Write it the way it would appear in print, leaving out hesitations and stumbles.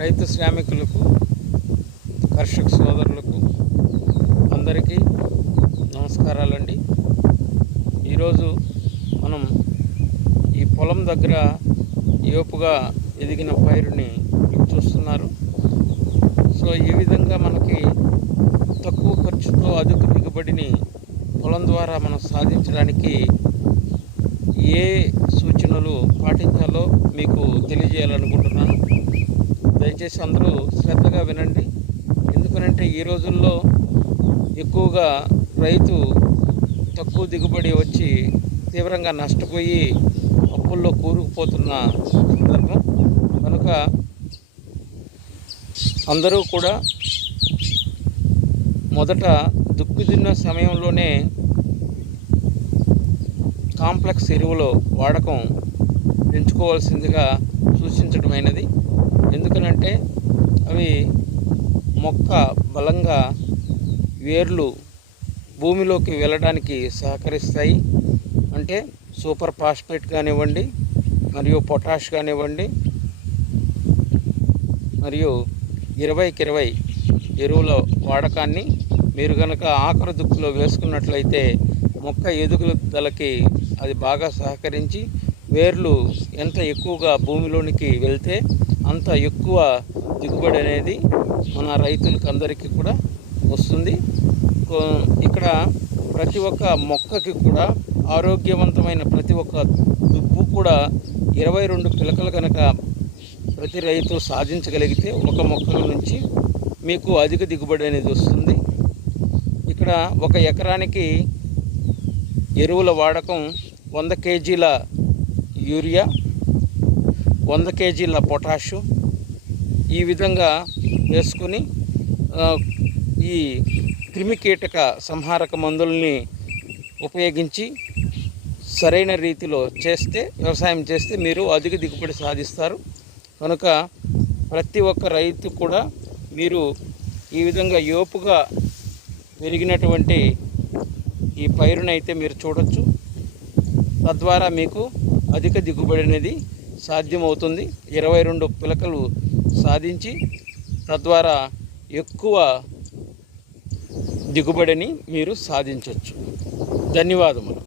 రైతు శ్రామికులకు, కర్షక సోదరులకు అందరికీ నమస్కారాలండి. ఈరోజు మనం ఈ పొలం దగ్గర ఏపుగా ఎదిగిన పైరుని చూస్తున్నారు. సో ఈ విధంగా మనకి తక్కువ ఖర్చుతో అధిక దిగుబడిని పొలం ద్వారా మనం సాధించడానికి ఏ సూచనలు పాటించాలో మీకు తెలియజేయాలనుకుంటున్నాను. దయచేసి అందరూ శ్రద్ధగా వినండి. ఎందుకనంటే ఈ రోజుల్లో ఎక్కువగా రైతు తక్కువ దిగుబడి వచ్చి తీవ్రంగా నష్టపోయి అప్పుల్లో కూరుకుపోతున్న సందర్భం కనుక అందరూ కూడా మొదట దుక్కుదున్న సమయంలోనే కాంప్లెక్స్ ఎరువుల వాడకం పెంచుకోవాల్సిందిగా సూచించడమైనది. ఎందుకనంటే అవి మొక్క బలంగా వేర్లు భూమిలోకి వెళ్ళడానికి సహకరిస్తాయి. అంటే సూపర్ ఫాస్ఫేట్ కానివ్వండి, మరియు పొటాష్ కానివ్వండి, మరియు 20-20 ఎరువుల వాడకాన్ని మీరు కనుక ఆఖరు దుక్కులో వేసుకున్నట్లయితే మొక్క ఎదుగుదలకి అది బాగా సహకరించి వేర్లు ఎంత ఎక్కువగా భూమిలోనికి వెళ్తే అంత ఎక్కువ దిగుబడి అనేది మన రైతులకు అందరికీ కూడా వస్తుంది. ఇక్కడ ప్రతి ఒక్క మొక్కకి కూడా ఆరోగ్యవంతమైన ప్రతి ఒక్క దుబ్బు కూడా 22 పిలకలు కనుక ప్రతి రైతు సాధించగలిగితే ఒక మొక్కల నుంచి మీకు అధిక దిగుబడి అనేది వస్తుంది. ఇక్కడ 1 ఎకరానికి ఎరువుల వాడకం 100 కేజీల యూరియా, 100 కేజీల పొటాషు ఈ విధంగా వేసుకుని ఈ క్రిమికీటక సంహారక మందుల్ని ఉపయోగించి సరైన రీతిలో వ్యవసాయం చేస్తే మీరు అధిక దిగుబడి సాధిస్తారు. కనుక ప్రతి ఒక్క రైతు కూడా మీరు ఈ విధంగా ఏపుగా పెరిగినటువంటి ఈ పైరునైతే మీరు చూడొచ్చు. తద్వారా మీకు అధిక దిగుబడి అనేది సాధ్యమవుతుంది. 22 పిలకలు సాధించి తద్వారా ఎక్కువ దిగుబడిని మీరు సాధించవచ్చు. ధన్యవాదములు.